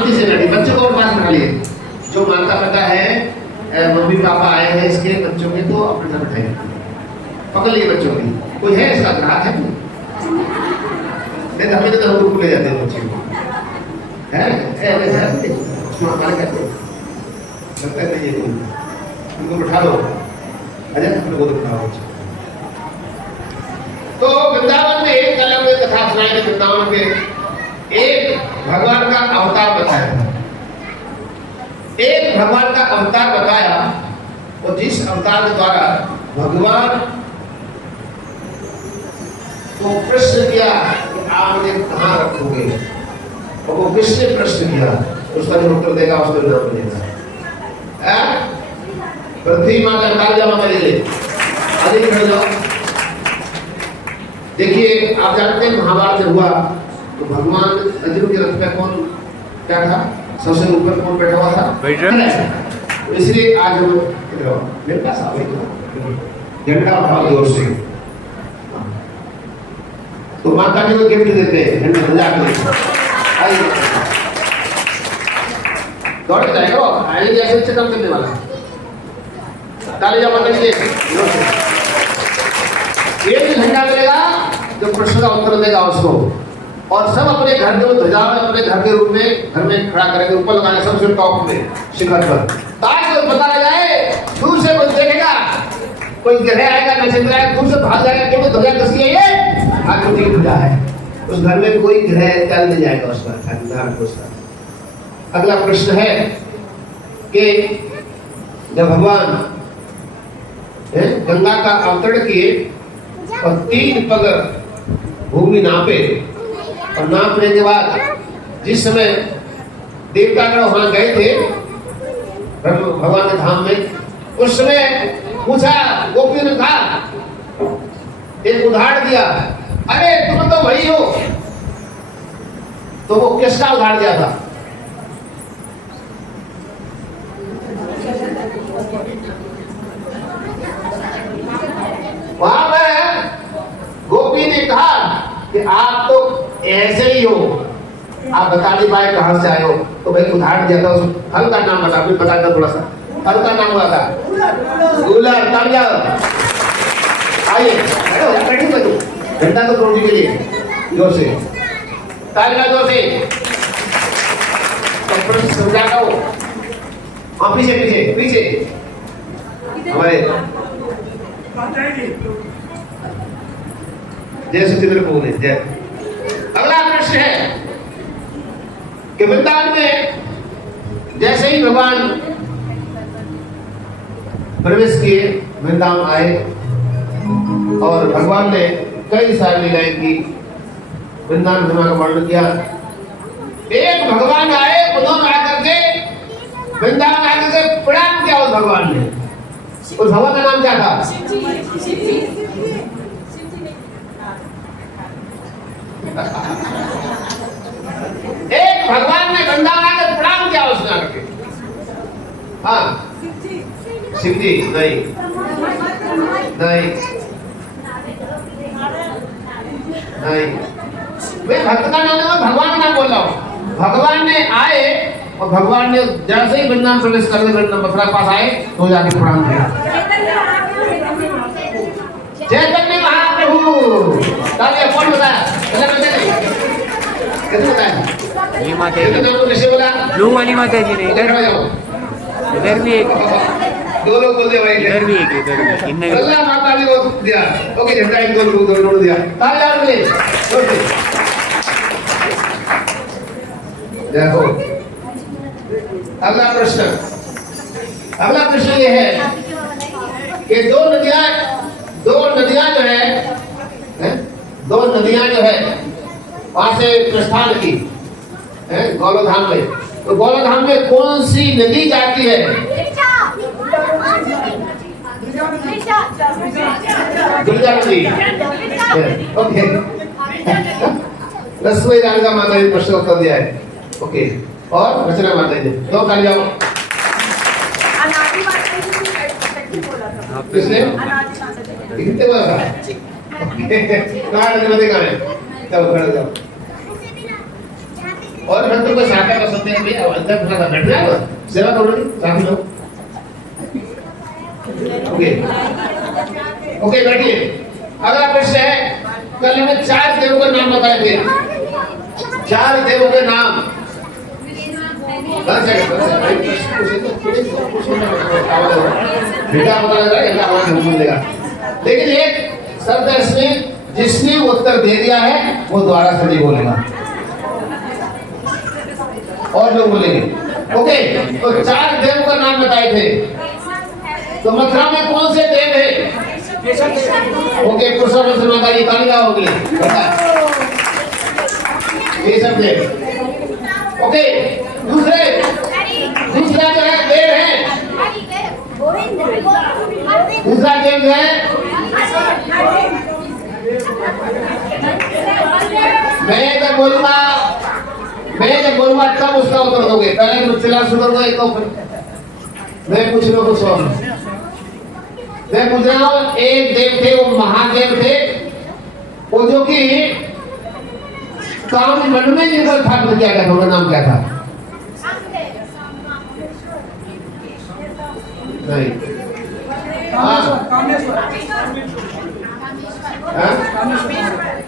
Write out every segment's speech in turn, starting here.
शांति से बैठे, बच्चों को पास बिठा लिए। जो माता पिता है, मम्मी पापा आए हैं इसके बच्चों के, तो अपने साथ बैठाइए, पकड़ लिए बच्चों की। कोई है इसका ग्राहक है? नहीं, हमें तो हम ले जाते हैं बच्चे को, है लगता है नहीं, उनको बिठा दो, अरे अपने को तो बिठाओ। तो वृंदावन में एक अलग कथा सुनाई थी। वृंदावन में एक भगवान का अवतार बताया, एक भगवान का अवतार बताया, और जिस अवतार के द्वारा भगवान को प्रश्न किया कि आप मुझे कहाँ रखोगे, और वो किसने प्रश्न किया, उसका जो उत्तर देगा उसको नाम मिलेगा। पृथ्वी माता कालिया माता ले अधिक खड़े जाओ। देखिए, आप जानते हैं महाभारत हुआ तो भगवान अर्जुन के रथ में कौन क्या था, सबसे ऊपर कौन बैठा हुआ था? तो इसलिए आज हम मेरे पास आ गए, झंडा उठाओ जोर से। तो माता जी को गिफ्ट देते हैं झंडा बजा के, आइए दौड़ के जाएगा, आइए जैसे काम करने वाला। ताली माता जी ये झंडा मिलेगा जो प्रश्न का उत्तर देगा उसको, और सब अपने घर में ध्वजा अपने घर के रूप में घर में खड़ा करेंगे, ऊपर लगाने सबसे टॉप में शिखर पर, ताकि पता लग जाए। दूर से कोई देखेगा, कोई ग्रह आएगा नक्षत्र आएगा, दूर से भाग जाएगा कि ध्वजा किसकी है, ये ठाकुर जी की ध्वजा है। उस घर में कोई ग्रह चल नहीं जाएगा उसका ध्यान। अगला प्रश्न है कि जब भगवान गंगा का अवतरण किए और 3 पग भूमि नापे, और नापने के बाद जिस समय देवतागण वहां गए थे भगवान के धाम में, उस समय पूछा, गोपियों ने कहा, एक उदाहरण दिया, अरे तुम तो वही हो। तो वो किसका उदाहरण दिया था? वहां में गोपी ने कहा कि आप तो ऐसे ही हो, आप बता नहीं पाए कहां से आए हो। तो भाई उदाहरण दिया था, उस फल का नाम बता था, थोड़ा सा फल का नाम हुआ था गुलर। तालियां आइए, घंटा तो प्रोटी के लिए जोर से तालियां, जोर से समझा दो। हाँ, पीछे पीछे पीछे हमारे जय सचिंद्र प्रभु ने जय। अगला प्रश्न है कि वृंदावन में जैसे ही भगवान प्रवेश किए, वृंदावन आए और भगवान ने कई सारी लीलाएं की, वृंदावन महिमा का वर्णन किया। एक भगवान आए, उन्होंने आकर के वृंदावन आकर के प्रणाम किया उस भगवान ने। उस भगवान का नाम क्या था? एक भगवान ने वृंदावन आकर प्रणाम किया उसने आकर के। हाँ, शिव जी नहीं नहीं नहीं, मैं भक्त का नाम नहीं, भगवान का नाम बोल रहा हूँ। भगवान ने आए और भगवान ने जैसे ही वृंदावन प्रवेश करने मथुरा के पास आए तो जाके प्रणाम किया। चैतन्य महाप्रभु। तालियां, कौन बताया? कैसे बताया? ये माता जी कैसे बोला? ब्लू वाली माता जी ने इधर भी एक, दो लोग बोल दिया भाई, इधर भी एक, इधर भी इनने अल्लाह माता ने वो दिया। ओके, झंडा एक दो लोग दिया। तालियां ले देखो। अगला प्रश्न ये है कि दो नदियां जो है वहां से प्रस्थान की गौलोधाम में, तो गौलोधाम में कौन सी नदी जाती है? गिरिजा नदी। ओके, रसोई राजा माता ने प्रश्न उत्तर दिया है। ओके, और रचना माता जी दो कर जाओ। किसने कितने बोला था? कहाँ है? चलो खड़े जाओ। और भक्तों को साथ कर सकते हैं भैया अंदर थोड़ा बैठ जाओ सेवा करो साथ लो ओके ओके बैठिए अगला प्रश्न है कल हमें 4 देवों के नाम बताए थे 4 देवों के नाम बेटा पता लग रहा है आवाज नहीं मिलेगा लेकिन एक शब्द इसमें जिसने उत्तर दे दिया है वो दोबारा से नहीं बोलेगा और लोग बोलेंगे ओके तो 4 देवों का नाम बताए थे तो मथुरा में कौन से देव है ओके पुरुषों से माता जी तालियां होगी ये सब देव ओके दूसरा जो है देव है दूसरा देव है मैं जब बोलूंगा तब उसका उत्तर दोगे पहले मुझसे शुरू करोगे तो मैं पूछ रहा हूँ सवाल मैं पूछ रहा हूँ एक देव थे वो महादेव थे वो जो कि काम मन में निर्भर था तो क्या था उनका नाम क्या था नहीं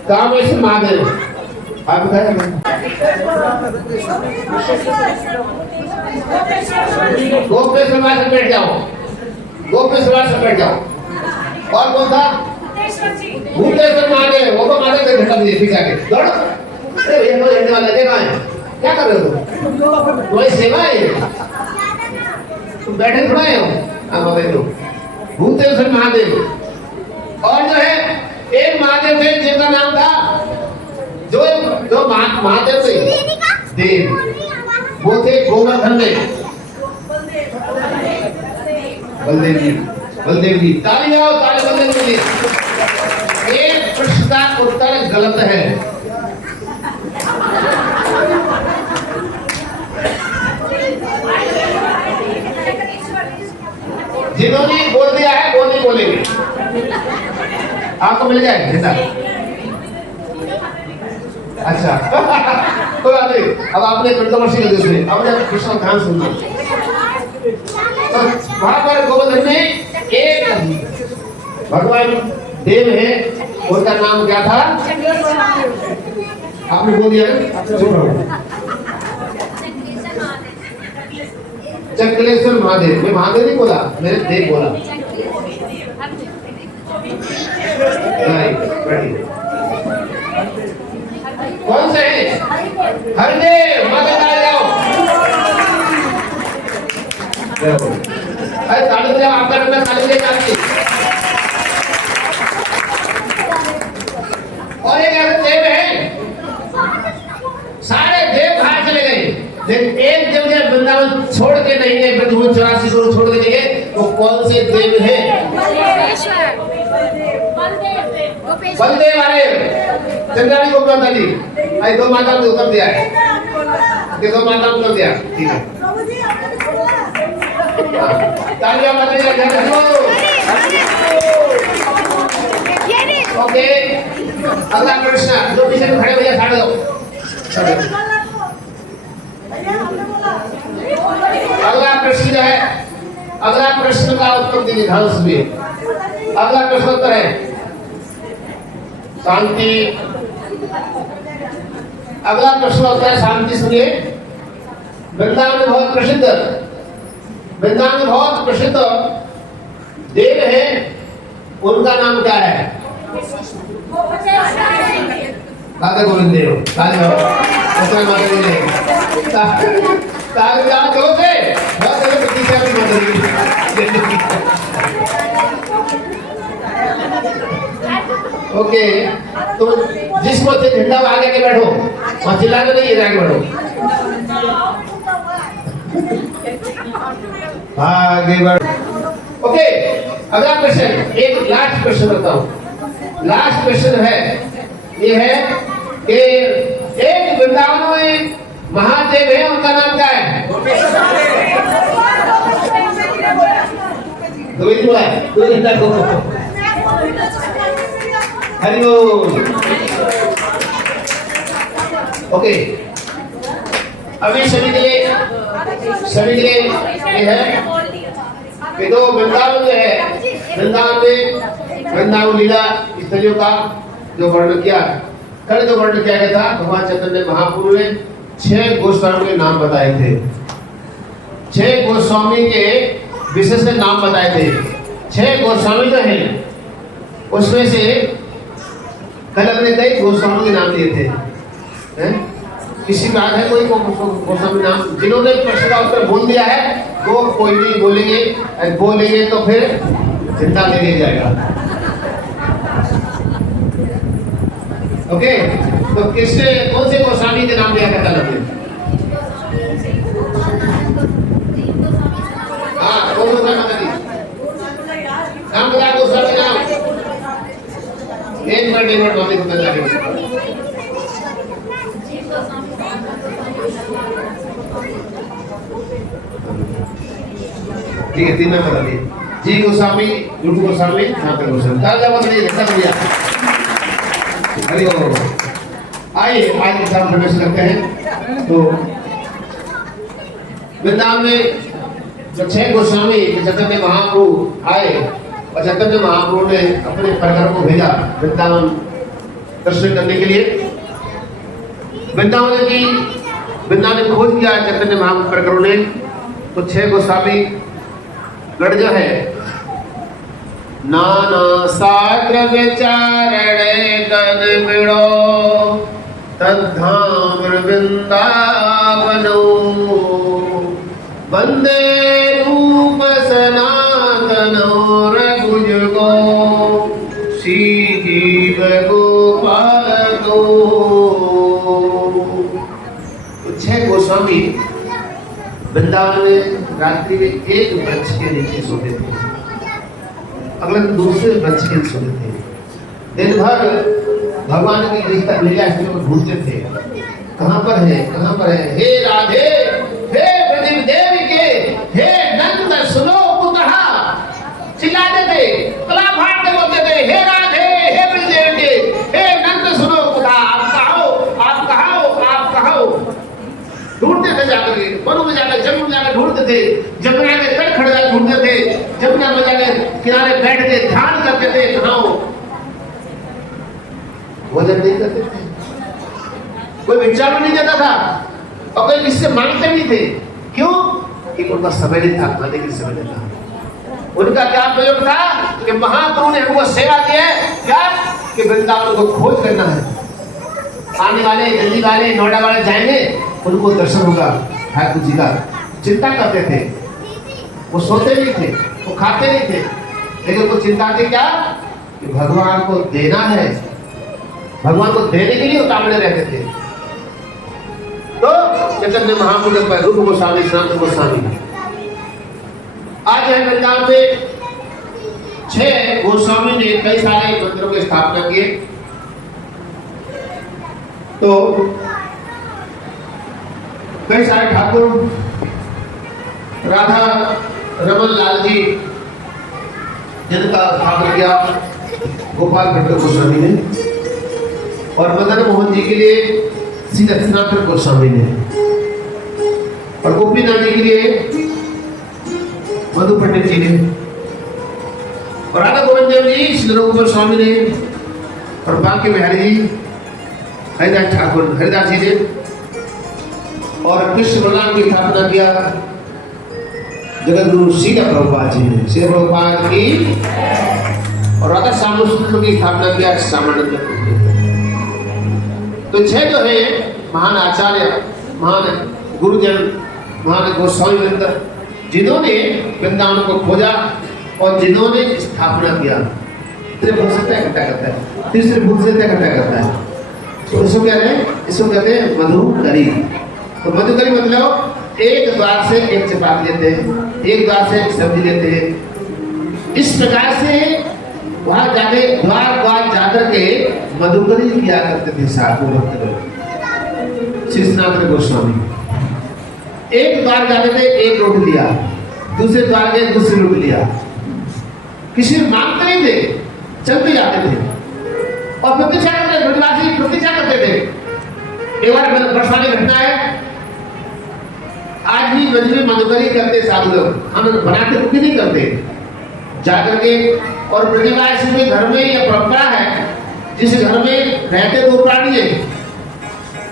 कामेश्वर महादेव आप बताइए गोपेश्वर से बैठ जाओ गोपेश्वर से बैठ जाओ और कौन था भूतेश्वर महादेव वो तो महादेव से धक्का दिए ठीक है दौड़ो अरे ये तो रहने वाला देखा है क्या कर रहे हो तुम्हारी सेवा है तुम बैठे थोड़ा है हाँ बताइए भूतेश्वर महादेव और जो है एक महादेव थे जिनका नाम था जो महादेव थे देव वो थे गोवर्धन में बलदेव जी ताली आओ ताली बलदेव जी एक प्रश्न का उत्तर गलत है जिन्होंने बोल दिया है वो नहीं बोलेंगे आपको मिल जाए झंडा अच्छा कोई बात नहीं अब आपने कंट्रोवर्सी कर दी उसमें अब जब कृष्ण ध्यान सुन लो तो वहां पर गोवर्धन में एक भगवान देव है उनका नाम क्या था आपने बोल दिया चक्लेश्वर महादेव मैं महादेव नहीं बोला मैंने देव बोला कौन से है हरदेव माता आ जाओ अरे ताली बजाओ आपका नंबर ताली बजा जाती और एक ऐसे देव है सारे देव बाहर चले गए लेकिन एक देव जब वृंदावन छोड़ के नहीं गए 84 करोड़ छोड़ के नहीं गए वो कौन से देव है बलदेव वाले चंद्राणी गोपी जी आई 2 माता ने उत्तर दिया है ये 2 माता ने उत्तर दिया ठीक है तालियां बजाइए जय हो ओके अगला प्रश्न जो पीछे खड़े भैया साढ़े दो अगला प्रश्न जो है अगला प्रश्न का उत्तर दीजिए ध्यान से अगला प्रश्न उत्तर है शांति अगला प्रश्न होता है शांति सुनिए वृंदावन में बहुत प्रसिद्ध देव है उनका नाम क्या है राधा गोविंद देव ओके तो जिसको झंडा आगे के बैठो और चिल्लाने नहीं आगे बढ़ो आगे बढ़ो ओके अगला क्वेश्चन एक लास्ट क्वेश्चन बताओ लास्ट क्वेश्चन है ये है कि एक वृंदावन में महादेव है उनका नाम क्या है हरिओम ओके अभी सभी के लिए ये है कि दो वृंदावन जो है, वृंदावन लीला स्थलियों का जो वर्णन किया, कल जो वर्णन किया गया था, भगवान चैतन्य महाप्रभु ने 6 गोस्वामी के नाम बताए थे। 6 गोस्वामी के विशेष नाम बताए थे। 6 गोस्वामी जो हैं उसमें से कल हमने कई गोस्वामी के नाम दिए थे, हैं? किसी बात है कोई गोस्वामी नाम जिन्होंने प्रश्न का उत्तर बोल दिया है वो कोई नहीं बोलेंगे तो फिर चिंता ले जाएगा। ओके, तो किसने कौन से गोस्वामी के नाम लिया था कल हमने? हाँ, कौन सा नाम बता गोस्वामी नाम? एक मिनट मम्मी को बता दे। ठीक है, 3 नाम बता दिए। जी गोस्वामी, रूप गोस्वामी, नाथ गोस्वामी। ताजा बता दिए, रखा दिया। हरि ओम। आइए आज के साथ प्रवेश करते हैं। तो वृंदावन में जब 6 गोस्वामी चैतन्य महाप्रभु आए और चैतन्य महाप्रभु ने अपने परिवार को भेजा वृंदावन दर्शन करने के लिए। वृंदावन ने खोज किया चैतन्य महाप्रभु ने, तो 6 गोस्वामी गढ़ जो है नाना साग्र विचारणे तद बिड़ो तद्धाम वृंदावनो वंदे रूप सनातनो रघुजुगो श्री जीव गोपालो। 6 गोस्वामी वृंदावन में रात्रि में एक वृक्ष के नीचे सोते थे, अगले दूसरे वृक्ष के सोते थे। दिन भर भगवान की लीला स्थलों को ढूंढते थे, कहाँ पर है? हे राधे, हे प्रदीप देवी के, हे नंद सुनो कुतः, चिल्लाते थे, कला फाड़ते बोलते थे, हे राधे, हे प्रदीप के, हे नंद सुनो कुतः, आप कहाँ हो? ढूंढते थे जाकर के, वनों में जाकर, जंगल में जाकर ढूंढते थे, जमुना के तट खड़े जाकर ढूंढते थे, जमुना में जाकर किनारे बैठ के ध्यान करते थे, कहाँ हो? भोजन नहीं करते थे, कोई विचार नहीं देता था और कोई किससे मांगते नहीं थे। क्यों? कि उनका समय नहीं था, खाने के समय नहीं था। उनका क्या प्रयोग था कि महाप्रभु ने हमको सेवा दी है, क्या कि वृंदावन को खोज करना है। आने वाले, दिल्ली वाले, नोएडा वाले जाएंगे, उनको दर्शन होगा ठाकुर जी का। चिंता करते थे, वो सोते नहीं थे, वो खाते नहीं थे, लेकिन वो चिंता थी क्या कि भगवान को देना है, भगवान को देने के लिए उतावले रहते थे। तो चैतन्य महाप्रभु के रूप गोस्वामी, सनातन गोस्वामी आज है वृंदावन में 6 गोस्वामी ने कई सारे मंदिरों की स्थापना की। तो कई सारे ठाकुर, राधा रमन लाल जी जिनका स्थापना किया गोपाल भट्ट गोस्वामी ने, और मदन मोहन जी के लिए श्री दक्षिणाथ गोस्वामी ने, और गोपीनाथ जी के लिए मधु पंडित जी ने, और राधा गोविंद देव जी श्री रूप गोस्वामी ने, और बांके बिहारी जी हरिदास ठाकुर हरिदास जी ने, और कृष्ण बलराम की स्थापना किया जगत गुरु सीता प्रभुपाद जी ने, श्री प्रभुपाद की, और राधा श्याम की स्थापना किया श्यामानंद। तो 6 जो है महान आचार्य, महान गुरुजन, महान गोस्वामी वृंद, जिन्होंने वृंदावन को खोजा और जिन्होंने स्थापना किया। तीसरे भूत से इकट्ठा करता है, तीसरे भूत से इकट्ठा करता है। तो इसको क्या है? इसको कहते हैं मधुकरी। तो मधुकरी मतलब एक द्वार से एक चपाती लेते हैं, एक द्वार से एक सब्जी लेते हैं। इस प्रकार से वहां जाके द्वार जाकर के मधुकरी किया करते थे साधु भक्त लोग। श्री सनातन गोस्वामी एक द्वार जाते थे, एक रोटी लिया, दूसरे द्वार गए, दूसरी रोटी लिया, किसी मांगते नहीं थे, चलते जाते थे। और प्रतीक्षा करते थे, ब्रजवासी प्रतीक्षा करते थे। एक बार बरसाने घटना है, आज भी ब्रज में मधुकरी करते साधु लोग, हम बनाते कुछ नहीं करते जाकर के। और ब्रजवासी के घर में यह परंपरा है, जिस घर में रहते 2 प्राणी है,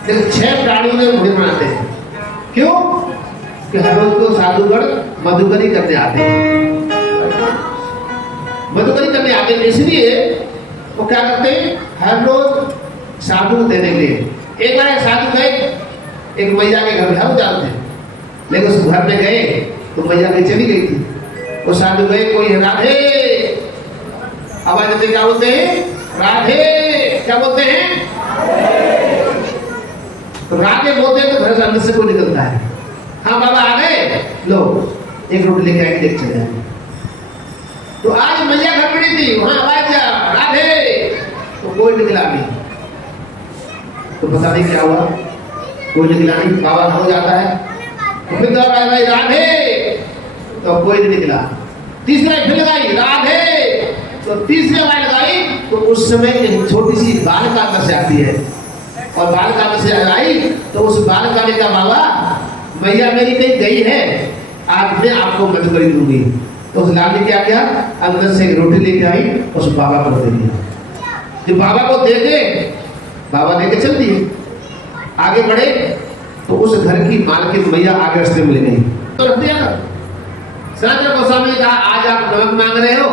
लेकिन 6 प्राणियों ने भोजन बनाते हैं। क्यों? कि हर रोज को साधुगण मधुकरी करने आते हैं, मधुकरी करने आते हैं। इसलिए वो क्या करते हैं, हर रोज साधु को देने के लिए। एक बार साधु गए एक मैया के घर में, हम जानते हैं, लेकिन उस घर में गए तो मैया कहीं चली गई थी। वो साधु गए, कोई है राधे, आवाज देते क्या बोलते हैं, राधे, क्या बोलते हैं, तो राधे बोलते हैं तो घर से अंदर से कोई निकलता है, हाँ बाबा आ गए, लो एक रोटी लेके आएंगे, लेके चले जाएंगे। तो आज मैया घर में नहीं थी, वहां आवाज दिया राधे, तो कोई निकला नहीं। तो पता नहीं क्या हुआ, कोई निकला नहीं, बाबा हो जाता है, तो फिर भाई राधे, तो कोई नहीं निकला। तीसरा फिर लगाई राधे, तो तीसरे बार लगाई तो उस समय एक छोटी सी बालिका अंदर से आती है, और बालिका अंदर से आई तो उस बालिका ने कहा बाबा मैया मेरी कहीं गई है, आज मैं आपको मधुकरी दूंगी। तो उस लाल ने क्या किया, अंदर से रोटी लेके आई, उस बाबा को दे दिया। जब बाबा को दे दे, बाबा लेके चल दिए, आगे बढ़े तो उस घर की मालकिन मैया आगे रास्ते मिल गई, तो रख दिया। सनातन गोस्वामी ने कहा आज आप नमक मांग रहे हो,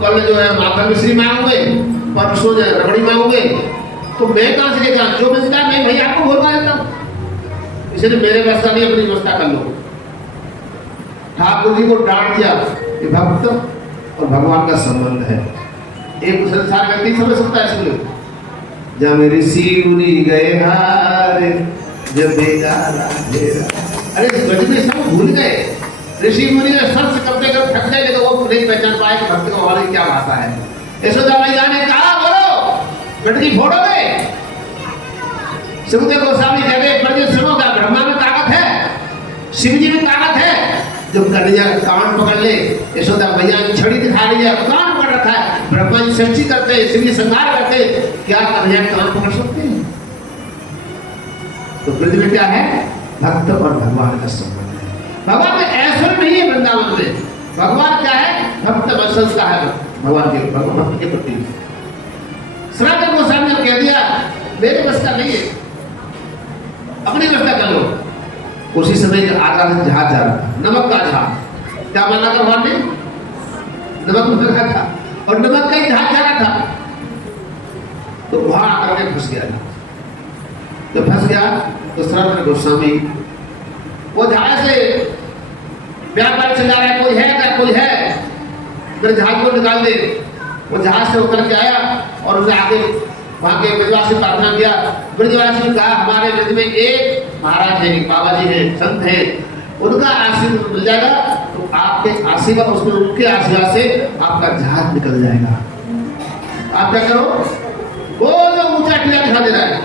कल जो है माखन मिश्री मांगोगे, परसों जो रबड़ी मांगोगे, तो मैं कहां से लेकर जो मिलता है मैं भैया आपको बोलवा देता हूं, इसलिए मेरे व्यवस्था नहीं, अपनी व्यवस्था कर लो। ठाकुर जी को डांट दिया कि भक्त और भगवान का संबंध है, एक संसार व्यक्ति समझ सकता है इसको। जब ऋषि मुनि गए हार, जब बेगारा घेरा, अरे ब्रज में सब भूल गए, ऋषि मुनि ने सर से कपड़े कर थक गए, लेकिन वो नहीं पहचान पाए कि भक्त को हमारी क्या भाषा है। यशोदा मैया ने कहा बोलो गटकी फोड़ोगे, सुखदेव गोस्वामी कह रहे ब्रज सुनो का ब्रह्मा में ताकत है, शिव जी में ताकत है, जो कन्हैया कान पकड़ ले, यशोदा मैया की छड़ी दिखा रही है, कान पकड़ रखा है, ब्रह्मा जी सच्ची करते हैं, शिव जी संहार करते हैं, क्या कन्हैया कान पकड़ सकते हैं? तो ब्रज में क्या है, भक्त और भगवान का संबंध है। भगवान में ऐश्वर्य नहीं है वृंदावन में, भगवान क्या है, भक्त वत्सल का है, भगवान के भगवान के प्रति। सनातन गोस्वामी ने कह दिया मेरे बस का नहीं है, अपनी व्यवस्था कर लो। उसी समय आकाश में जहाज जा रहा था, नमक का जहाज, क्या माना था भगवान ने, नमक में रखा था, और नमक का ही जहाज जा रहा था, तो वहां आकर के फंस गया था। तो फंस गया तो सनातन गोस्वामी वो जहाज से व्यापार चल रहा है, कोई है क्या, कोई है, मेरे जहाज को निकाल दे। वो जहाज से उतर के आया और उसने आगे वहां के ब्रजवासी से प्रार्थना किया। ब्रजवासी ने कहा हमारे ब्रज में एक महाराज है, बाबा जी हैं, संत हैं, उनका आशीर्वाद मिल जाएगा, तो आपके आशीर्वाद, उसमें उनके आशीर्वाद से आपका जहाज निकल जाएगा। आप क्या करो, वो जो ऊंचा टीला दिखा दे रहा है,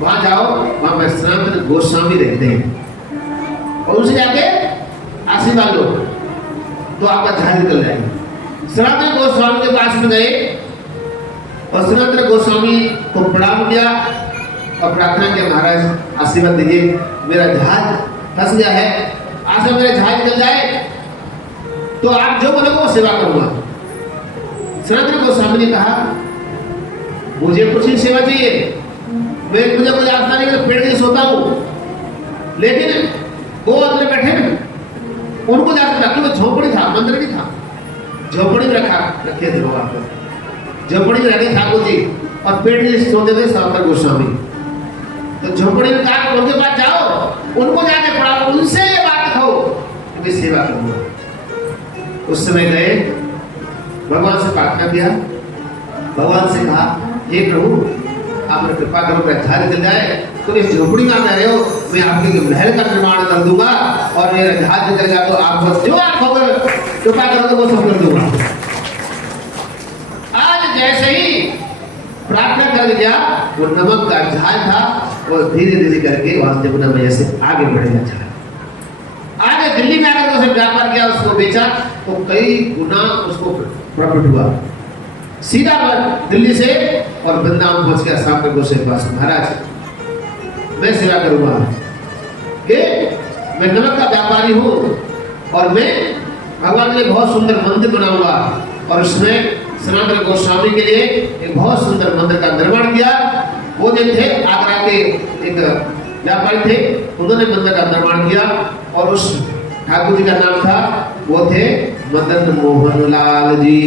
वहां जाओ, वहां में सनातन गोस्वामी रहते हैं, और उनसे जाके आशीर्वाद लो तो आपका जहाज निकल जाएगा। सनातन गोस्वामी के पास में गए और सनातन गोस्वामी को प्रणाम किया और प्रार्थना किया महाराज आशीर्वाद दीजिए, मेरा जहाज फंस गया है, आज से मेरा जहाज निकल जाए तो आप जो बोलोगे वो सेवा करूंगा। सनातन गोस्वामी ने कहा मुझे कुछ ही सेवा चाहिए, मैं मुझे कोई आस्था नहीं, पेड़ के सोता हूँ, लेकिन वो अंदर बैठे उनको जा सकता, क्योंकि झोपड़ी था, मंदिर नहीं था, झोपड़ी में रखे थे भगवान को, झोपड़ी में रखे ठाकुर जी, और पेड़ के सोते थे सनातन गोस्वामी। तो झोपड़ी में कहा उनके पास जाओ, उनको जाके पढ़ाओ, उनसे ये बात कहो कि मैं सेवा करूंगा। उस समय गए, भगवान से प्रार्थना किया, भगवान से कहा हे प्रभु आप मेरी कृपा करो, मेरा जहाज निकल जाए, तो इस झोपड़ी में आप रह रहे हो, मैं आपके महल का निर्माण कर दूंगा, और मेरा जहाज निकल गया तो आप बस जो आप कृपा करो तो वो सब कर दूंगा। आज जैसे ही प्रार्थना कर दिया, वो नमक का जहाज था, वो धीरे धीरे करके वहां से जमुना मैया से आगे बढ़ेगा जहाज। आगे दिल्ली में आकर उसने व्यापार किया, उसको बेचा, तो कई गुना उसको प्रॉफिट हुआ। सीधा दिल्ली से और वृंदावन पहुंच गया सनातन गोस्वामी के पास, महाराज मैं सेवा करूंगा, मैं नमक का व्यापारी हूँ और मैं भगवान के लिए बहुत सुंदर मंदिर बनाऊंगा। और उसमें सनातन गोस्वामी के लिए एक बहुत सुंदर मंदिर का निर्माण किया। वो जो थे आगरा के एक व्यापारी थे, उन्होंने मंदिर का निर्माण किया और उस ठाकुर जी का नाम था, वो थे मदन मोहन लाल जी।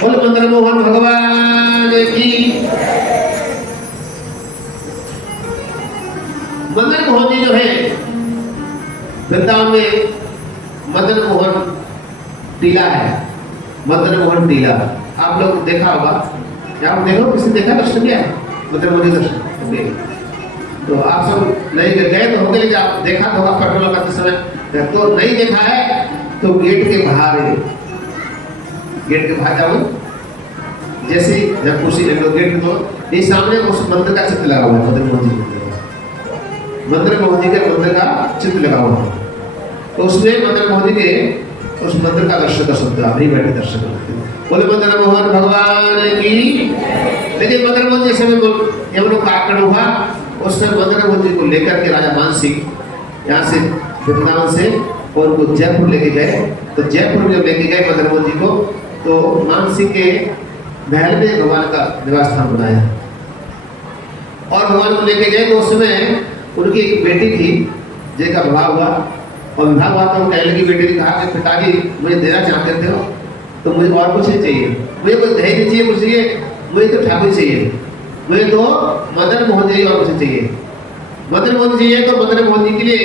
बोल मदन मोहन भगवान की। मदन मोहन जी जो है वृंदावन में मदन मोहन टीला है, मदन मोहन टीला आप लोग देखा होगा, आप देखो किसी देखा दर्शन किया मदन मोहन दर्शन? तो आप सब नहीं गए तो होंगे, लेकिन आप देखा तो होगा पेट्रोल करते समय। तो नहीं देखा है तो गेट के बाहर है, गेट के बाहर जाओ, जैसे जब कुर्सी लगे गेट तो ये सामने उस मंदिर का चित्र लगा हुआ है, मदन मोहन जी मंदिर मोहन जी के मंदिर का चित्र लगा हुआ है। तो उसमें मदन मोहन जी के उस मंदिर का दर्शन कर सकते हो, आप ही बैठे दर्शन कर सकते हो। बोले मदन मोहन भगवान की। लेकिन मदन मोहन जी से यमुनों का आक्रमण हुआ, उसमें मदन मोहन जी को लेकर के राजा मान सिंह यहाँ से वृंदावन से और उनको जयपुर लेके गए। तो जयपुर में जब लेके गए मदन मोहन जी को, तो मान सिंह के महल में भगवान का निवास स्थान बनाया और भगवान को लेके गए। तो उसमें उनकी एक बेटी थी जिनका विवाह हुआ, और विवाह हुआ तो कहने की बेटी ने कहा कि पिताजी मुझे देना चाहते थे तो मुझे और कुछ नहीं चाहिए, मुझे कोई दहेज नहीं चाहिए, मुझे तो ठाकुर चाहिए, मुझे तो मदन मोहन जी और कुछ चाहिए। मदन मोहन जी चाहिए। तो मदन मोहन जी के लिए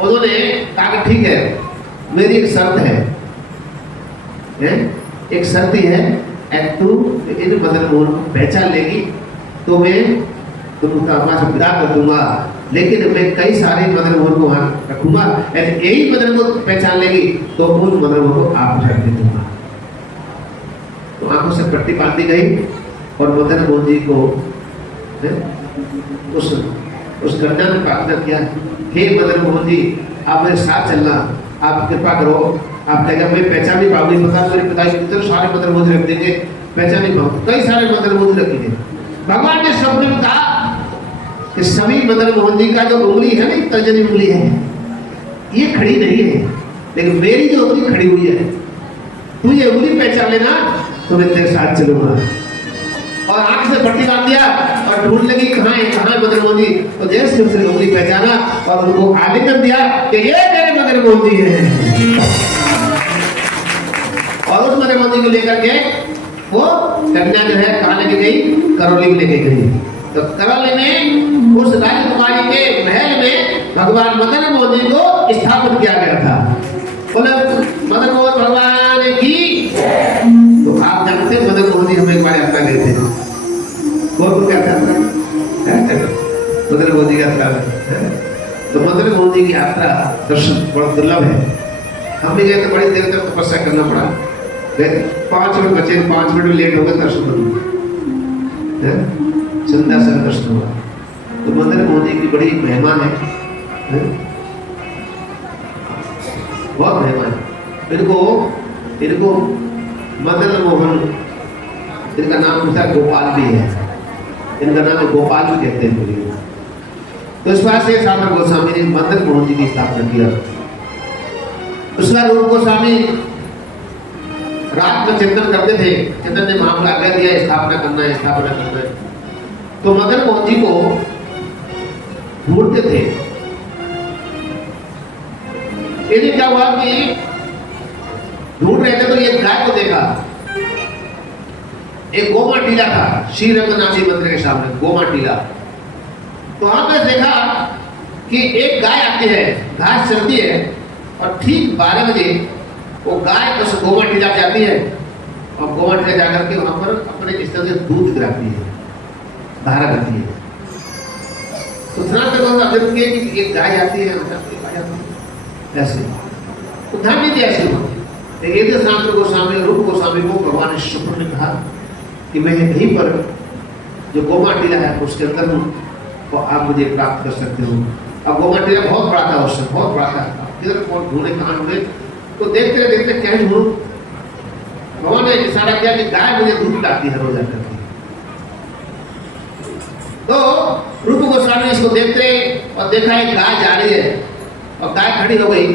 उन्होंने कहा कि ठीक है, मेरी एक शर्त है, एक शर्त ही है, तू इन मदन मोहन को पहचान लेगी तो मैं तुमका वहां से विदा कर दूंगा, लेकिन मैं कई सारे मदन मोहन को वहां रखूंगा, यही मदन को पहचान लेगी तो उन मदन मोहन को आप रख दे दूंगा। तो आंखों से पट्टी बांध दी गई और मदन मोहन जी को उस कन्या ने प्रार्थना किया, हे मदन मोहन जी आप मेरे साथ चलना, आप कृपा करो। आप कहेगा मैं पहचान नहीं पाऊंगी, पता मेरे पिताजी कितने सारे मदन मोहन रख देंगे, पहचान नहीं पाऊंगा, कई सारे मदन मोहन रखेंगे। भगवान ने स्वप्न में कहा कि सभी मदन मोहन जी का जो उंगली है ना, तर्जनी उंगली है, ये खड़ी नहीं है, लेकिन मेरी जो उंगली खड़ी हुई है, तू ये उंगली पहचान लेना तो मैं तेरे साथ चलूंगा। और आंख से पट्टी बांध दिया और ढूंढ लगी कहाँ है मदन मोहन जी। तो जैसे उसने उंगली पहचाना और उनको आलिंगन दिया कि ये तेरे मदन मोहन जी हैं। और उस मदन मोहन जी को लेकर के वो कन्या जो है कहाँ लेके गई, करौली में लेके गई। तो करौली में उस राजकुमारी के महल में भगवान मदन मोहन जी को स्थापित किया गया था। बोले मदन मोहन भगवान की। तो आप जानते हैं मदन मोहन जी हमें एक बार यात्रा गए थे, वो क्या था मदन मोहन जी की यात्रा। तो मदन मोहन जी की यात्रा दर्शन बड़ा दुर्लभ है। हम भी गए तो बड़ी देर तक तपस्या करना पड़ा, 5 मिनट बचे, 5 मिनट लेट हो गए दर्शन करने, संध्या से दर्शन हुआ। तो मदन मोहन जी की बड़ी महिमा है, बहुत महिमा है। इनको मदन मोहन, इनका नाम पूछा गोपाल भी है, इनका नाम गोपाल भी कहते हैं। तो इस बात से साधन गोस्वामी ने मदन मोहन जी की स्थापना किया। उसके बाद रूप गोस्वामी रात में चिंतन करते थे, चिंतन ने मामला आज्ञा दिया स्थापना करना है। तो मदन मोहन जी को ढूंढते थे। इन्हें क्या हुआ कि ढूंढ रहे थे तो ये गाय को देखा, एक गोमा टीला था श्री रंगनाथी मंदिर के सामने, गोमा टीला। तो वहां पर देखा कि एक गाय आती है, घास चलती है, और ठीक 12 बजे वो गाय उस गोमा टीला जाती है और गोमा टीला जाकर के वहां पर अपने इस तरह से दूध गिराती है, धारा करती है। तो ध्यान कि एक गाय आती है ऐसे, तो ध्यान नहीं दिया ऐसे। एक सनातन गोस्वामी रूप गोस्वामी को भगवान ने शुक्र ने कहा कि मैं यहीं पर जो गोमा टीला है उसके अंदर हूँ, तो आप मुझे प्राप्त कर सकते हो। अब गोमा टीला बहुत बड़ा था, उससे बहुत बड़ा था, किधर ढूंढे कहाँ ढूंढे, तो देखते देखते क्या ढूंढूं, भगवान ने इशारा किया कि गाय मुझे दूध लाती है रोज आकर के। तो रूप गोस्वामी इसको देखते और देखा एक गाय जा रही है, और गाय खड़ी हो गई,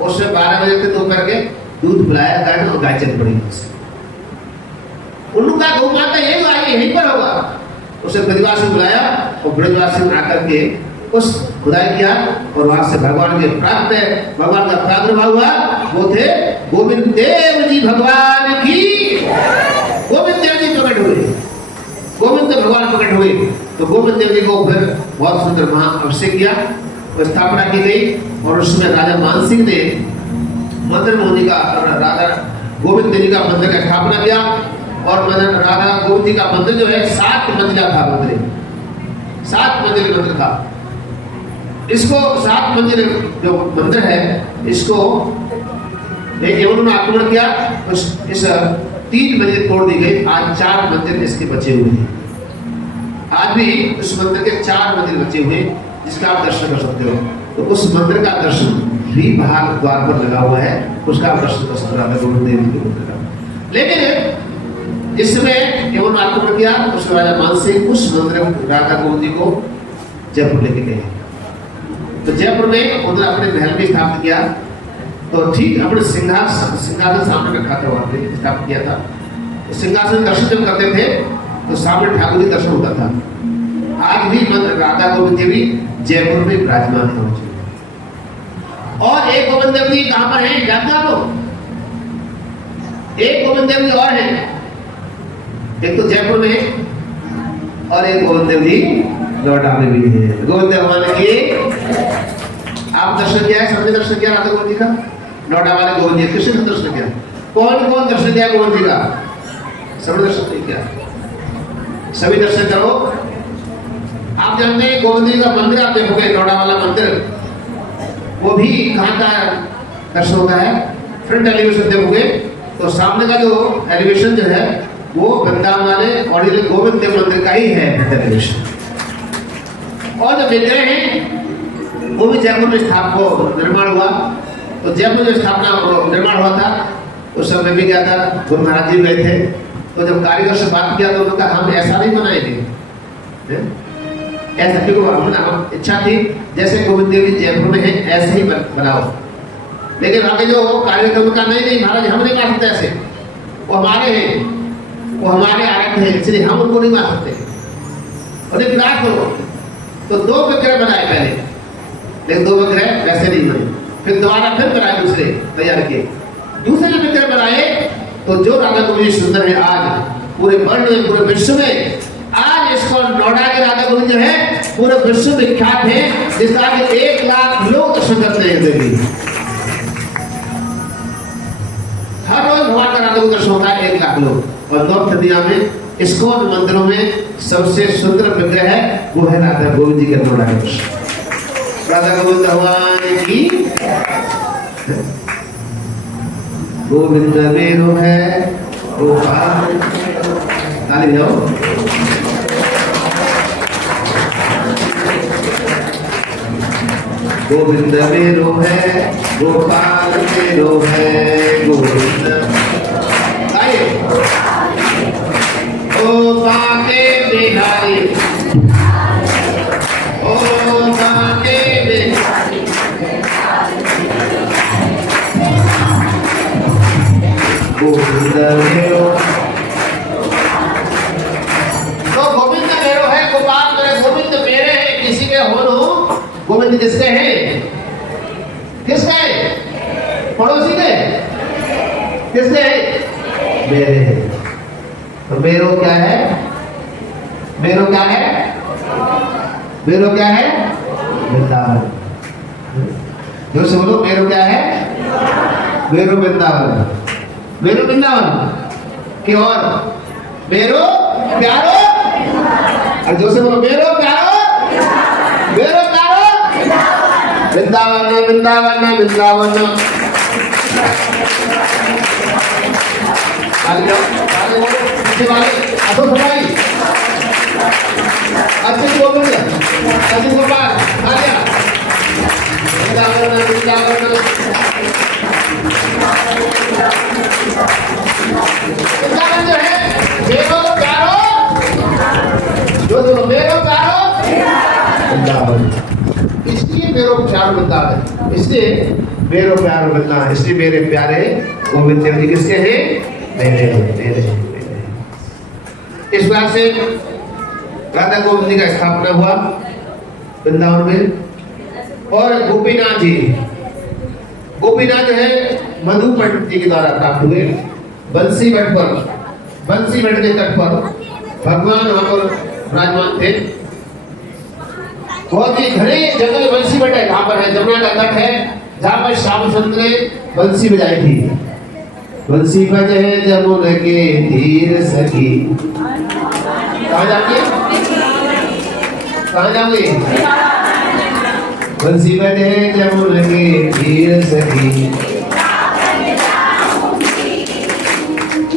उसने 12 बजे तक दोपहर के दूध पिलाया गाय को, गाय चल पड़ी उससे। उन्होंने कहा गौ माता यही आएगी, यहीं पर होगा। उसे ब्रजवासी बुलाया और ब्रजवासी में आकर के उस खुदाई किया और वहां से भगवान के प्राप्त भगवान का प्रादुर्भाव हुआ। वो थे गोविंद देव जी भगवान की। गोविंद देव जी प्रकट हुए, गोविंद भगवान प्रकट हुए। तो गोविंद देव जी को फिर बहुत सुंदर महा अभिषेक किया, स्थापना की गई और उसमें राजा मानसिंह ने मंदिर मोदी का राजा गोविंद देव जी का मंदिर का स्थापना किया। और राधा गोविंद जी का मंदिर जो है 7 मंजिला था मंदिर, 7 मंजिल मंदिर था। इसको 7 मंजिल जो मंदिर है, इसको एक यवनों ने आक्रमण किया, इस 3 मंजिल तोड़ दी गई। आज 4 मंजिल इसके बचे हुए हैं। आज भी उस मंदिर के 4 मंजिल बचे हुए, जिसका आप दर्शन कर सकते हो। तो उस मंदिर का दर्शन भी बाहर द्वार पर लगा हुआ है, उसका आप दर्शन कर सकते हो राधा गोविंद देव जी के मंदिर का। लेकिन इस समय एवं आक्रमण किया, उस राजा मानसिंह उस मंदिर राधा गोविंद जी को जयपुर लेके गए। तो जयपुर में उन्होंने अपने महल में स्थापित किया। तो ठीक अपने सिंहासन सामने रखा था, वहां पे स्थापित किया था। तो सिंहासन दर्शन जब करते थे तो सामने ठाकुर जी दर्शन होता था। आज भी राधा गोविंद देवी जयपुर में विराजमान है। और एक गोविंद देव जी कहां पर है जानते हैं आप? एक गोविंद देव जी और है, एक तो जयपुर में और एक गोविंद देव जी नोएडा में भी है। गोविंद देव भगवान की आप दर्शन किया है, सबने दर्शन किया राधा गोविंद जी का? नोएडा वाले गोविंद जी किसने दर्शन किया? कौन कौन दर्शन किया गोविंद जी का? सबने दर्शन नहीं किया, सभी दर्शन करो। आप जानते हैं गोविंद जी का मंदिर आप देखोगे, नोएडा वाला मंदिर, वो भी कहाँ का दर्शन होता है? फ्रंट एलिवेशन देखोगे तो सामने का जो एलिवेशन जो है वो वृंदावन वाले और ये गोविंद देव मंदिर का ही है एलिवेशन। और जो विग्रह है वो भी जयपुर में निर्माण हुआ। तो जयपुर में स्थापना निर्माण हुआ था, उस समय भी गया था, गुरु महाराज जी गए थे। तो जब कारीगर से बात किया तो उन्होंने कहा हम ऐसा नहीं बनाएंगे, ऐसा क्यों? हम इच्छा थी जैसे गोविंद देव जी जयपुर में है ऐसे ही बनाओ। लेकिन आगे जो कार्यक्रम का नहीं महाराज हम नहीं बना सकते ऐसे, वो हमारे हैं, वो हमारे आरक्ष है, इसलिए हम उनको नहीं बना सकते। और एक विराट करो तो 2 विग्रह बनाए पहले, लेकिन 2 विग्रह वैसे नहीं बने। फिर दोबारा फिर बनाए, दूसरे तैयार किए, दूसरे विग्रह बनाए। तो जो राधा गोविंद सुंदर है आज पूरे वर्ल्ड में, पूरे विश्व में, आज इसको नोएडा के राधा गोविंद जो है पूरे विश्व विख्यात है, जिसका 1 लाख लोग दर्शन करते हैं देवी। हर रोज भगवान का राधा गोविंद दर्शन होता है 1 लाख लोग। और नॉर्थ इंडिया में इस्कॉन मंदिरों में सबसे सुंदर विग्रह है वो है राधा गोविंद जी के नोएडा के। राधा गोविंद भगवान की गोविंद मेरो है गोपाल, ताली बजाओ। गोविंद मेरो है गोपाल मेरो है गोविंद, आइए ओ बाके बिहारी, ओ बाके बिहारी, गोविंद मेरो। तो गोविंद मेरो है गोपाल मेरे, गोविंद मेरे है, किसी के हो लो। गोविंद किसके हैं? किसके? पड़ोसी के? किसके? मेरे। तो मेरो क्या है? मेरो क्या है? मेरो क्या है? वृंदावन। जो से बोलो मेरो क्या है? मेरो वृंदावन। मेरो वृंदावन की और मेरो प्यारो, और जो से बोलो मेरो प्यारो, मेरो प्यारो वृंदावन वृंदावन वृंदावन। अच्छे से बोल दिया, अच्छे से बात आ गया। वृंदावन वृंदावन वृंदावन जो है मेरो प्यारो, जो मेरो प्यारो वृंदावन, इसलिए मेरो प्यारो वृंदावन। इसलिए मेरो प्यार बदला, इसलिए मेरे प्यारे गोविंद देव जी किसके हैं? मेरे। इस प्रकार से राधा गोविंद जी का स्थापना हुआ वृंदावन में। और गोपीनाथ जो है मधु पंडित जी के द्वारा प्राप्त हुए। बंसी घाट के तट पर भगवान वहां पर विराजमान थे। बहुत ही घने जंगल बंसी घाट है, जहाँ पर है जमुना का तट है, जहाँ पर श्याम सुंदर ने बंसी बजाई थी। बंसी बजे जमुना के तीर सखी। कहाँ जाती है? कहाँ जाओगे? बंसी बजे जमुना के तीर सखी।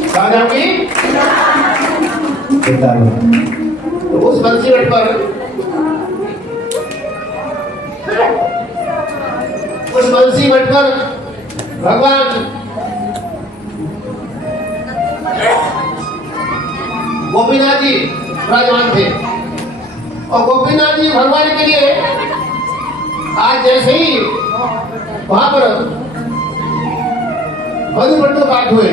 कहाँ जाओगे? तो उस बंसी घाट पर भगवान गोपीनाथ जी विराजमान थे। और गोपीनाथ जी भगवान के लिए आज जैसे ही वहां पर मधुपंड को पाठ हुए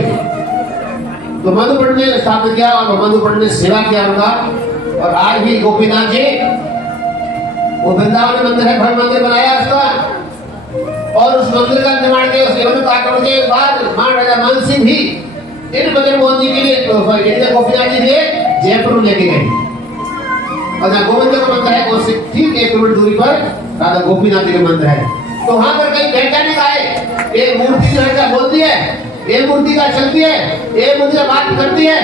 तो मधुपंड ने स्थापित किया और मधुपंड ने सेवा किया उनका। और आज भी गोपीनाथ जी वो वृंदावन मंदिर है, भव्य मंदिर बनाया उसका। और उस मंदिर का निर्माण के बाद महाराजा मान सिंह भी इन मदन मोहन जी के लिए गोपीनाथ जी थे जयपुर लेके गए। और जहाँ गोविंद का मंदिर है वो ठीक 1 किलोमीटर दूरी पर राधा गोपीनाथ जी का मंदिर है। तो वहां पर कई वैज्ञानिक आए, एक मूर्ति जो है क्या बोलती है, एक मूर्ति का चलती है, एक मूर्ति का बात करती है।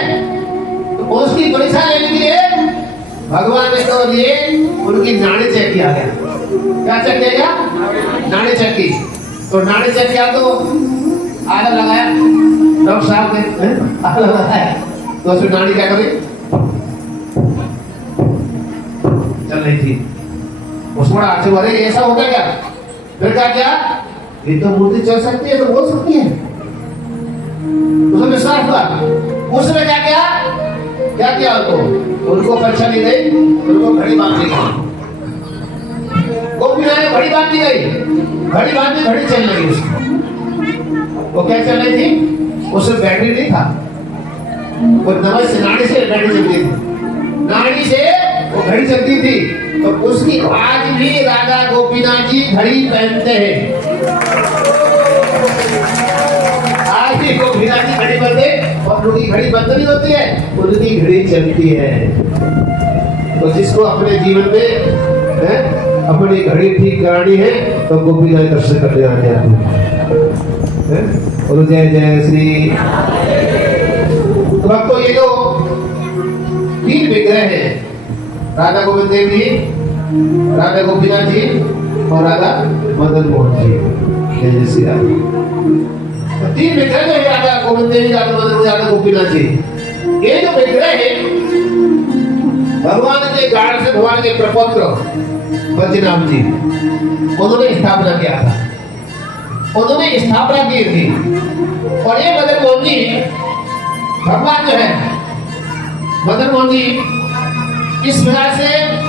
तो उसकी परीक्षा लेने के लिए भगवान ने तो लिए उनकी नाड़ी चेक किया गया। क्या चेक किया गया? नाड़ी चेक की। तो नाड़ी चेक किया तो आग लगाया, डॉक्टर साहब ने आग लगाया तो उसमें नाड़ी क्या करी? चल रही थी। उसको बड़ा आश्चर्य हुआ, ऐसा होता क्या? फिर क्या ये तो मूर्ति चल सकती है, तो बोल सकती है। उसको विश्वास हुआ। उसने क्या किया उनको परीक्षा दी गई, उनको घड़ी बांध दी गई। गोपीनाथ ने घड़ी बांध दी गई, घड़ी बांध दी, घड़ी चल रही उसकी। वो क्या चल रही थी? उसमें बैटरी नहीं था, वो नमक से नाड़ी से बैटरी चलती थी, नाड़ी से वो घड़ी चलती थी। तो उसकी आज भी राधा गोपीनाथ जी घड़ी पहनते हैं। आज भी गोपीनाथ जी घड़ी पहनते, और उनकी घड़ी बंद नहीं होती है, उनकी घड़ी चलती है। तो जिसको अपने जीवन में अपनी घड़ी ठीक करानी है तो गोपीनाथ दर्शन करने आते हैं। और जय जय श्री। तो अब तो ये जो 3 विग्रह हैं, राधा गोविंद देव जी, राधा गोपीनाथ जी और राधा मदन मोहन जी। जय जय श्री राम। 3 विग्रह जो है, राधा गोविंद देव जी, राधा मदन मोहन, राधा गोपीनाथ जी, ये जो विग्रह है भगवान के गाढ़ से भगवान के प्रपौत्र बद्रीनाथ जी उन्होंने स्थापना किया था, उन्होंने स्थापना की थी। और ये मदन मोहन जी भगवान जो है, मदन मोहन जी इस प्रकार से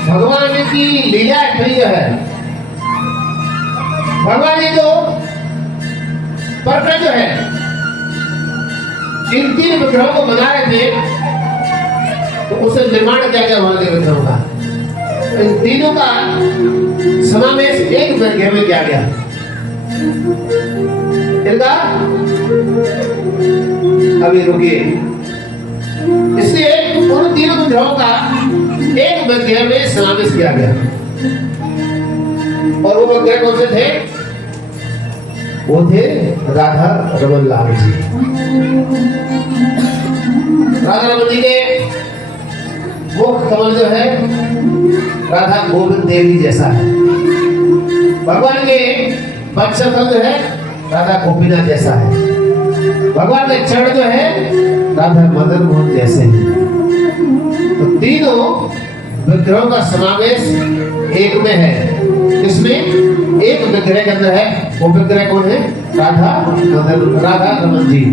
भगवान की लीला जो है, भगवान ने जो प्रकट जो है इन 3 विग्रहों को बना रहे थे, तो उसे निर्माण क्या क्या हुआ विग्रहों का, इन तीनों का समावेश एक विग्रह में किया गया। इनका अभी रुकिए, इसलिए उन 3 विग्रहों का एक विग्रह में समावेश किया गया। और वो विग्रह कौन से थे? वो थे राधा रमन लाल जी। राधा रमन जी के मुख कमल जो है राधा गोविंद देव जी जैसा है। भगवान के वक्षस्थल जो है राधा गोपीनाथ जैसा है। भगवान के चरण जो है राधा मदन मोहन जैसे हैं। तो तीनों विग्रहों का समावेश एक में है। इसमें एक विग्रह के अंदर है, वो विग्रह कौन है? राधा रमन जी।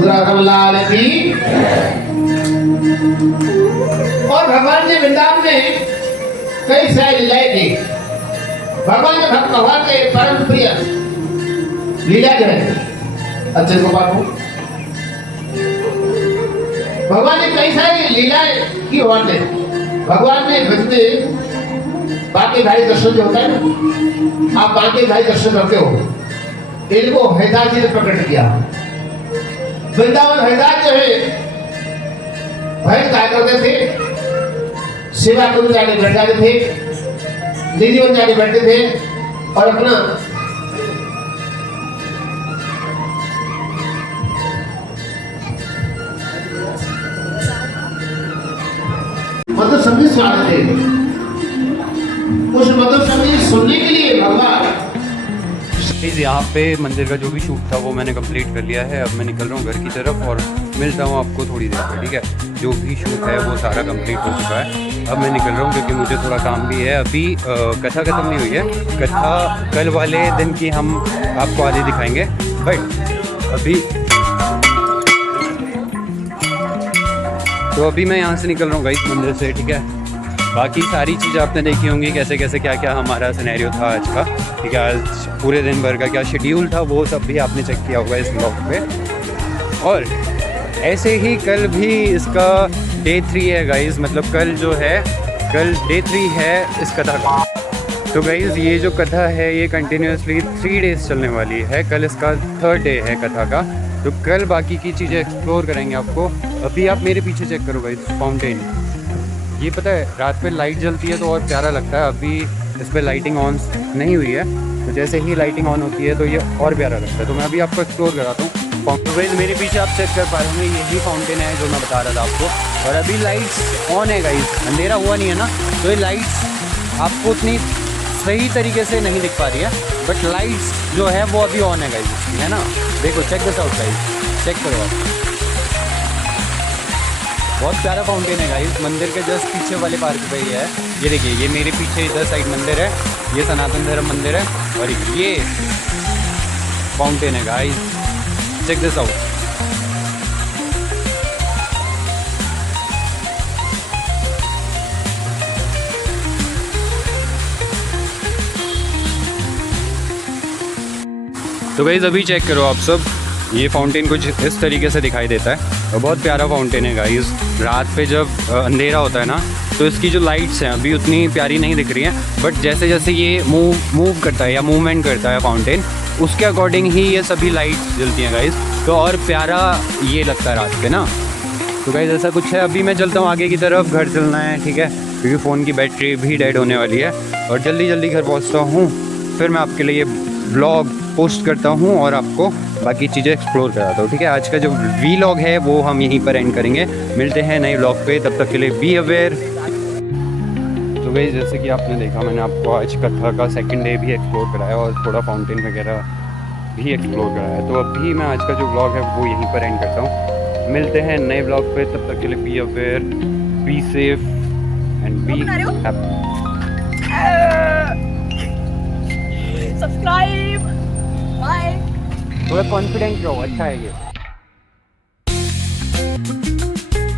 राधा लाल की। और भगवान ने वृंदावन में कई सारी लीलाएं की। भगवान के भक्त भगवान के परम प्रिय लीला जो है अच्छे गोपाल को भगवान ने कई सारी लीलाएं की भगवान ने भजते बाकी भाई दर्शन जो होता है ना, आप बाकी भाई दर्शन करते हो, इनको हरिदास जी ने प्रकट किया। वृंदावन हरिदास जो है भैंस क्या करते थे, सेवा कुंज जाके बैठ जाते थे, निधि बन जाके बैठते थे और अपना मधुर संगीत सुनाते थे। उस मधुर संगीत सुनने के लिए भगवान यहाँ पे मंदिर का जो भी शूट था वो मैंने कंप्लीट कर लिया है। अब मैं निकल रहा हूँ घर की तरफ और मिलता हूँ आपको थोड़ी देर में, ठीक है। जो भी शूट है वो सारा कंप्लीट हो चुका है। अब मैं निकल रहा हूँ क्योंकि मुझे थोड़ा काम भी है। अभी कथा ख़त्म नहीं हुई है, कथा कल वाले दिन की हम आपको आधी दिखाएंगे, बट अभी तो अभी मैं यहाँ से निकल रहा हूँ गाइस मंदिर से, ठीक है। बाकी सारी चीज़ें आपने देखी होंगी, कैसे कैसे क्या क्या हमारा सिनेरियो था आज का, ठीक है। आज पूरे दिन भर का क्या शेड्यूल था वो सब भी आपने चेक किया होगा इस ब्लॉग पे। और ऐसे ही कल भी इसका डे 3 है गाइस, मतलब कल जो है कल डे 3 है इस कथा का। तो गाइस ये जो कथा है ये कंटिन्यूसली 3 डेज़ चलने वाली है। कल इसका 3rd डे है कथा का, तो कल बाकी की चीज़ें एक्सप्लोर करेंगे आपको। अभी आप मेरे पीछे चेक करो गाइस, फाउंटेन। ये पता है रात पे लाइट जलती है तो और प्यारा लगता है। अभी इस पर लाइटिंग ऑन नहीं हुई है, तो जैसे ही लाइटिंग ऑन होती है तो ये और प्यारा लगता है। तो मैं अभी आपको एक्सप्लोर कराता हूँ। तो गाइस मेरे पीछे आप चेक कर पा रहे होंगे, यही फाउंटेन है जो मैं बता रहा था आपको। और अभी लाइट्स ऑन है गाइस, अंधेरा हुआ नहीं है ना, तो ये लाइट्स आपको उतनी सही तरीके से नहीं दिख पा रही है, बट लाइट्स जो है वो अभी ऑन है गाइस, है ना। देखो check this out guys, check करो आप। बहुत प्यारा फाउंटेन है गाइस, मंदिर के जस्ट पीछे वाले पार्क पे ही है। ये देखिए, ये मेरे पीछे इधर साइड मंदिर है, ये सनातन धर्म मंदिर है, और ये फाउंटेन है गाइस, चेक दिस आउट। तो गाइस अभी चेक करो आप सब, ये फाउंटेन कुछ इस तरीके से दिखाई देता है और बहुत प्यारा फाउंटेन है गाइस। रात पे जब अंधेरा होता है ना, तो इसकी जो लाइट्स हैं अभी उतनी प्यारी नहीं दिख रही हैं, बट जैसे जैसे ये मूव करता है या मूवमेंट करता है फाउंटेन, उसके अकॉर्डिंग ही ये सभी लाइट्स जलती हैं गाइस, तो और प्यारा ये लगता है रात पे ना। तो गाइस ऐसा कुछ है। अभी मैं चलता हूँ आगे की तरफ, घर चलना है, ठीक है, क्योंकि फ़ोन की बैटरी भी डेड होने वाली है और जल्दी जल्दी घर पहुँचता हूँ। फिर मैं आपके लिए व्लॉग पोस्ट करता हूँ और आपको बाकी चीज़ें एक्सप्लोर कराता हूँ, ठीक है। आज का जो वीलॉग है वो हम यहीं पर एंड करेंगे। मिलते हैं नए व्लॉग पे, तब तक के लिए बी अवेयर। तो गाइस जैसे कि आपने देखा, मैंने आपको आज कथा का 2nd डे भी एक्सप्लोर कराया और थोड़ा फाउंटेन वगैरह भी एक्सप्लोर कराया। तो अभी मैं आज का जो व्लॉग है वो यहीं पर एंड करता हूँ। मिलते हैं नए व्लॉग पे, तब तक के लिए be aware, be safe and be happy. Subscribe, bye. थोड़ा कॉन्फिडेंट रहो, अच्छा है ये।